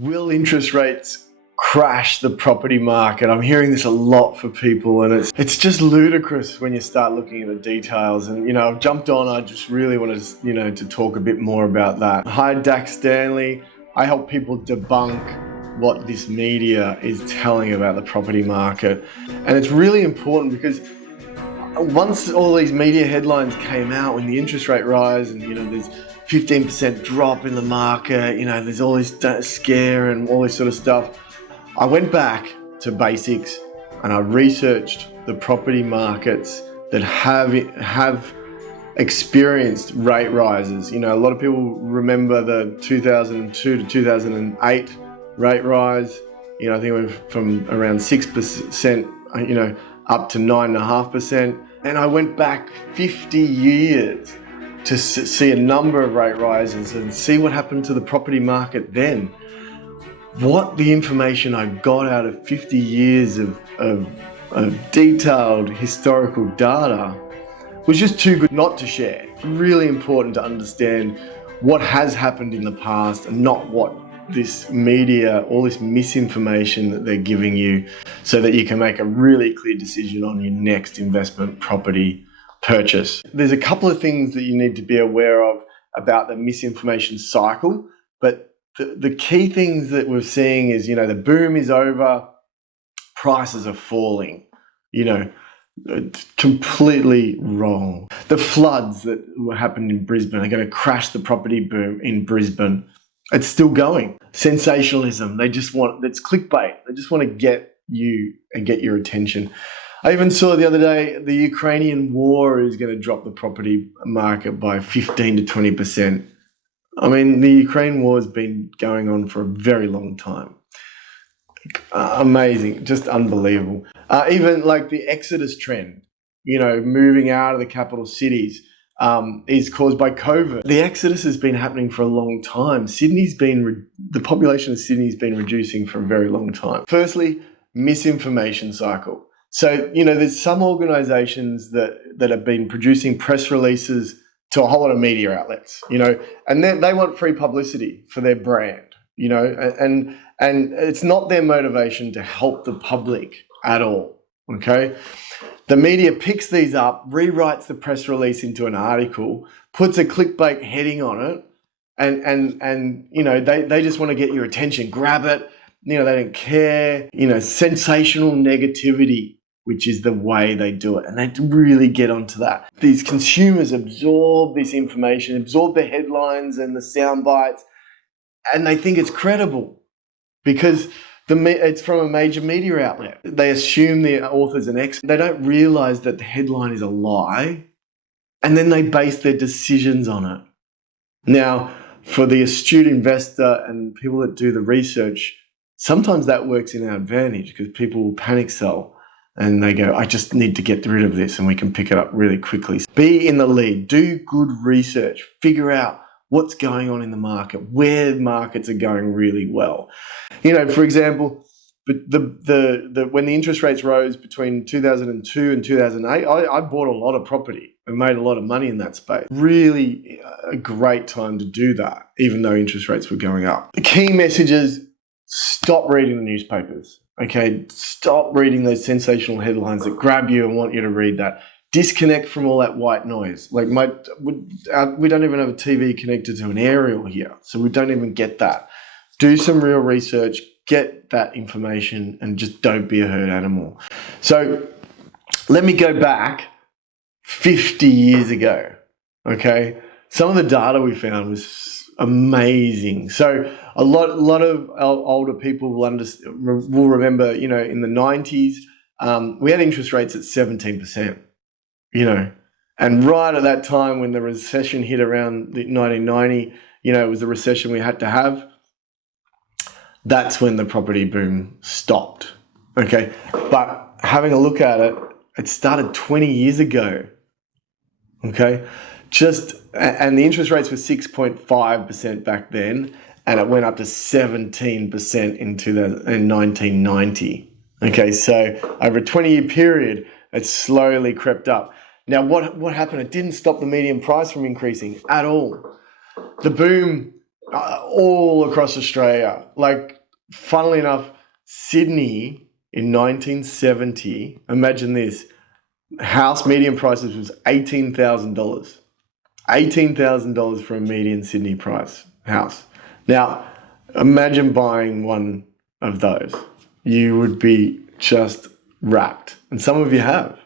Will interest rates crash the property market? I'm hearing this a lot for people, and it's just ludicrous when you start looking at the details. And I've jumped on. I just really wanted to talk a bit more about that. Hi, Dax Stanley. I help people debunk what this media is telling about the property market, and it's really important because once all these media headlines came out, when the interest rate rise and there's 15% drop in the market, there's all this scare and all this sort of stuff, I went back to basics and I researched the property markets that have experienced rate rises. A lot of people remember the 2002 to 2008 rate rise. I think it went from around 6%, up to 9.5%. And I went back 50 years to see a number of rate rises and see what happened to the property market then. What the information I got out of 50 years of detailed historical data was just too good not to share. It's really important to understand what has happened in the past and not what this media, all this misinformation that they're giving you, so that you can make a really clear decision on your next investment property purchase. There's a couple of things that you need to be aware of about the misinformation cycle, but the key things that we're seeing is, the boom is over, prices are falling, completely wrong. The floods that happened in Brisbane are going to crash the property boom in Brisbane. It's still going. Sensationalism. It's clickbait. They just want to get you and get your attention. I even saw the other day the Ukrainian war is going to drop the property market by 15 to 20%. I mean, the Ukraine war has been going on for a very long time. Amazing, just unbelievable. Even like the exodus trend, moving out of the capital cities, is caused by COVID. The exodus has been happening for a long time. The population of Sydney's been reducing for a very long time. Firstly, misinformation cycle. So, there's some organizations that have been producing press releases to a whole lot of media outlets, and then they want free publicity for their brand, and it's not their motivation to help the public at all, okay? The media picks these up, rewrites the press release into an article, puts a clickbait heading on it, and they just want to get your attention, grab it. They don't care. Sensational negativity, which is the way they do it, and they really get onto that. These consumers absorb this information, absorb the headlines and the sound bites, and they think it's credible because it's from a major media outlet. They assume the author's an expert. They don't realize that the headline is a lie, and then they base their decisions on it. Now, for the astute investor and people that do the research, sometimes that works in our advantage because people will panic sell and they go, I just need to get rid of this, and we can pick it up really quickly. Be in the lead, do good research, figure out what's going on in the market, where markets are going really well. For example, when the interest rates rose between 2002 and 2008, I bought a lot of property and made a lot of money in that space. Really a great time to do that, even though interest rates were going up. The key message is stop reading the newspapers, okay? Stop reading those sensational headlines that grab you and want you to read that. Disconnect from all that white noise. Like we don't even have a TV connected to an aerial here, so we don't even get that. Do some real research, get that information, and just don't be a herd animal. So let me go back 50 years ago, okay? Some of the data we found was amazing. So a lot of older people will remember, in the 90s, we had interest rates at 17%. And right at that time when the recession hit around 1990, it was the recession we had to have. That's when the property boom stopped, okay? But having a look at it, it started 20 years ago, okay? And the interest rates were 6.5% back then, and it went up to 17% in 1990, okay? So over a 20-year period, it slowly crept up. Now, what happened? It didn't stop the median price from increasing at all. The boom all across Australia. Like, funnily enough, Sydney in 1970, imagine this, house median prices was $18,000. $18,000 for a median Sydney price house. Now, imagine buying one of those. You would be just wrapped. And some of you have.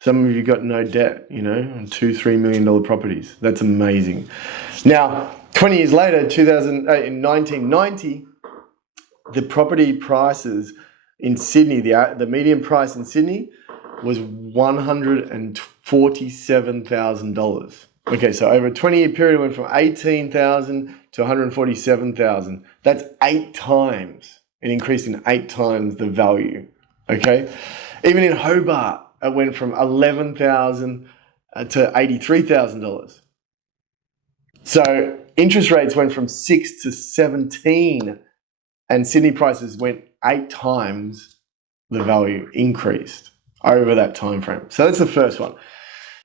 Some of you got no debt, you know, on $2-3 million properties. That's amazing. Now, 20 years later, in 1990, the property prices in Sydney, the median price in Sydney was $147,000. Okay, so over a 20-year period, it went from 18,000 to 147,000. That's 8 times. It increased in 8 times the value. Okay, even in Hobart, it went from $11,000 to $83,000. So interest rates went from 6 to 17, and Sydney prices went 8 times the value increased over that time frame. So that's the first one.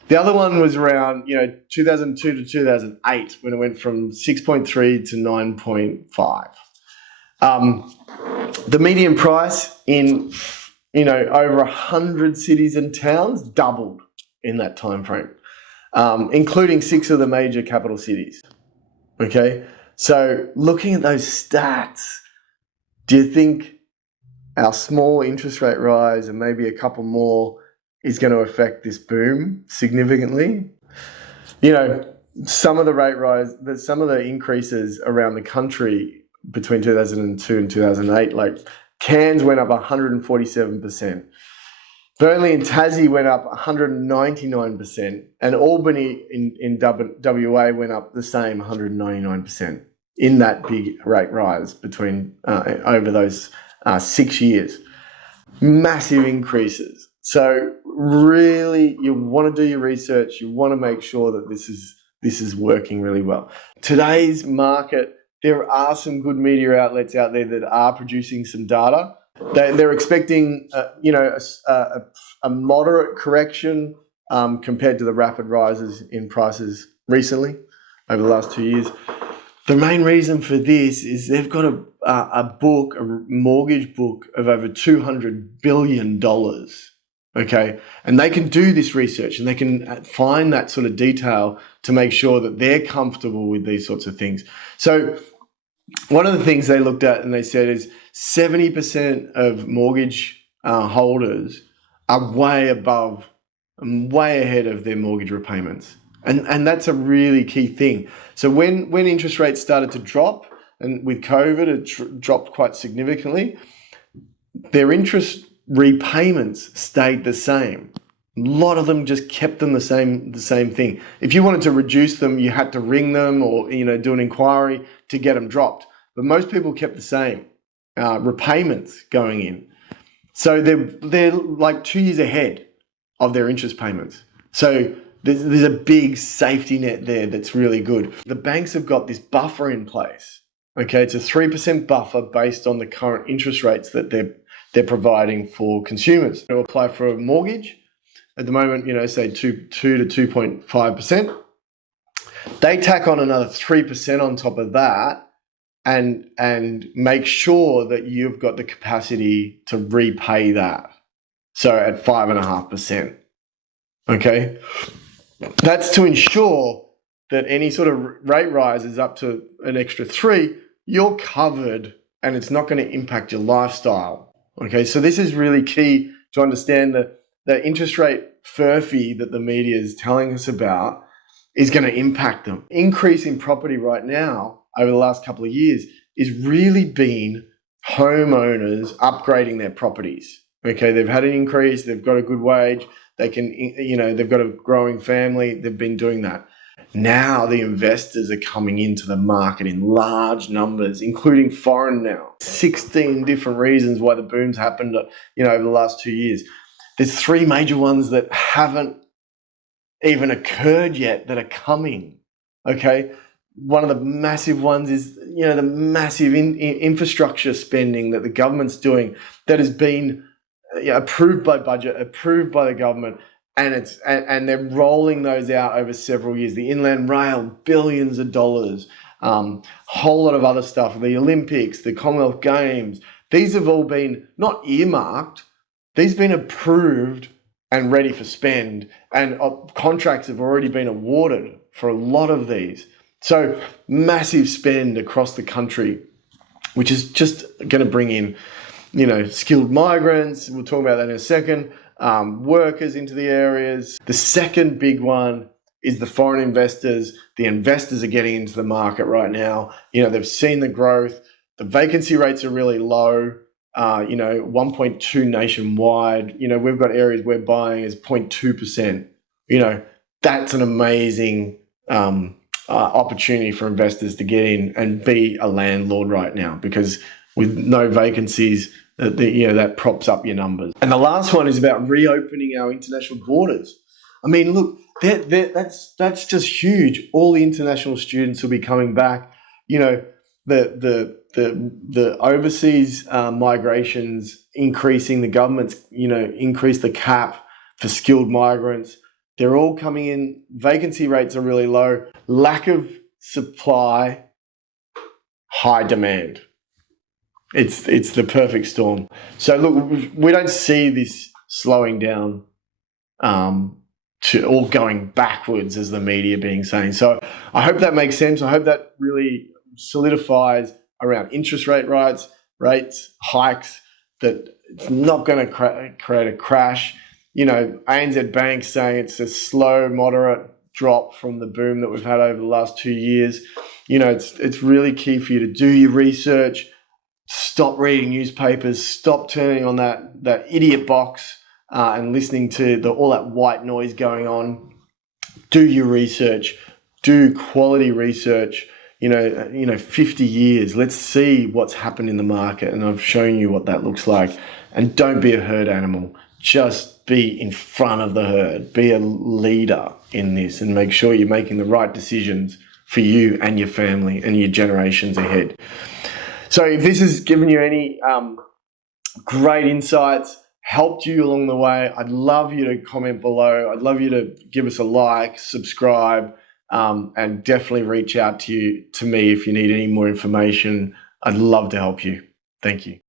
The other one was around 2002 to 2008, when it went from 6.3 to 9.5. The median price in over 100 cities and towns doubled in that time frame, including 6 of the major capital cities. Okay, so looking at those stats, do you think our small interest rate rise and maybe a couple more is going to affect this boom significantly? Some of the rate rise, some of the increases around the country between 2002 and 2008, like Cairns went up 147%. Burnley and Tassie went up 199%, and Albany in WA went up the same 199% in that big rate rise between over those 6 years. Massive increases. So really, you want to do your research. You want to make sure that this is working really well. Today's market, there are some good media outlets out there that are producing some data. They're expecting, a moderate correction compared to the rapid rises in prices recently over the last 2 years. The main reason for this is they've got a mortgage book of over $200 billion. Okay, and they can do this research and they can find that sort of detail to make sure that they're comfortable with these sorts of things. So one of the things they looked at and they said is 70% of mortgage holders are way ahead of their mortgage repayments. And that's a really key thing. So when interest rates started to drop, and with COVID it dropped quite significantly, their interest repayments stayed the same. A lot of them just kept them the same thing. If you wanted to reduce them, you had to ring them or do an inquiry to get them dropped. But most people kept the same repayments going in. So they're like 2 years ahead of their interest payments. So there's a big safety net there that's really good. The banks have got this buffer in place. Okay, it's a 3% buffer based on the current interest rates that they're providing for consumers to apply for a mortgage. At the moment, say 2 to 2.5%. They tack on another 3% on top of that and make sure that you've got the capacity to repay that. So at 5.5%. Okay, that's to ensure that any sort of rate rises up to an extra 3, you're covered and it's not going to impact your lifestyle. Okay, so this is really key to understand that the interest rate furphy that the media is telling us about is going to impact them. Increase in property right now over the last couple of years is really been homeowners upgrading their properties. Okay, they've had an increase, they've got a good wage, they can, they've got a growing family, they've been doing that. Now the investors are coming into the market in large numbers, including foreign now. 16 different reasons why the boom's happened, over the last 2 years. There's 3 major ones that haven't even occurred yet that are coming. Okay, one of the massive ones is the massive infrastructure spending that the government's doing that has been approved by budget, approved by the government, and they're rolling those out over several years. The Inland Rail, billions of dollars. whole lot of other stuff, the Olympics, the Commonwealth Games. These have all been not earmarked, these have been approved and ready for spend, and contracts have already been awarded for a lot of these. So massive spend across the country, which is just going to bring in, skilled migrants. We'll talk about that in a second. Workers into the areas. The second big one is the foreign investors. The investors are getting into the market right now. They've seen the growth. The vacancy rates are really low. 1.2 nationwide. We've got areas where buying is 0.2%. That's an amazing opportunity for investors to get in and be a landlord right now, because with no vacancies, that props up your numbers. And the last one is about reopening our international borders. I mean, look, that's just huge. All the international students will be coming back. The overseas migrations increasing. The government's increased the cap for skilled migrants. They're all coming in. Vacancy rates are really low. Lack of supply, high demand. It's the perfect storm. So look, we don't see this slowing down to all going backwards as the media being saying. So I hope that makes sense. I hope that really solidifies around interest rates, hikes, that it's not going to create a crash. ANZ Bank saying it's a slow, moderate drop from the boom that we've had over the last 2 years. It's really key for you to do your research, stop reading newspapers, stop turning on that idiot box and listening to all that white noise going on. Do your research, do quality research. 50 years. Let's see what's happened in the market, and I've shown you what that looks like. And don't be a herd animal. Just be in front of the herd. Be a leader in this, and make sure you're making the right decisions for you and your family and your generations ahead. So if this has given you any great insights, helped you along the way, I'd love you to comment below. I'd love you to give us a like, subscribe, and definitely reach out to me if you need any more information. I'd love to help you. Thank you.